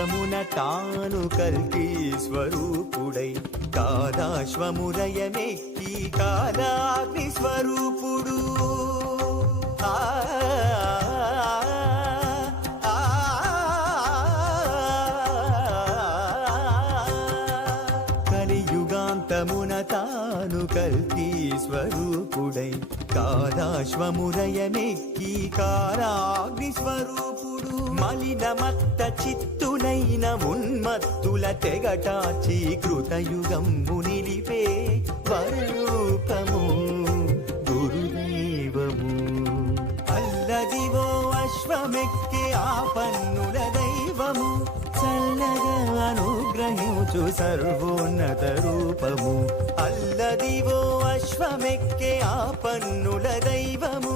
కలియుగాంతమున తాను కల్కి స్వరూపుడై కాలాశ్వమురయమెక్కి కాలాగ్ని స్వరూపుడు. కలియుగాంతమున తాను కల్కి స్వరూపుడై కాలాశ్వమురయమెక్కి కాలాగ్ని స్వరూపుడు. మలినమత్త చిత్తులైన ఉన్మత్తుల తెగటాచి కృతయుగంబు నిలిపే వరూపము గురుదైవము. అల్లదివో అశ్వమెక్కే ఆపన్నుల దైవము చల్లగా అనుగ్రహించు సర్వోన్నత రూపము. అల్లదివో అశ్వమెక్కే ఆపన్నుల దైవము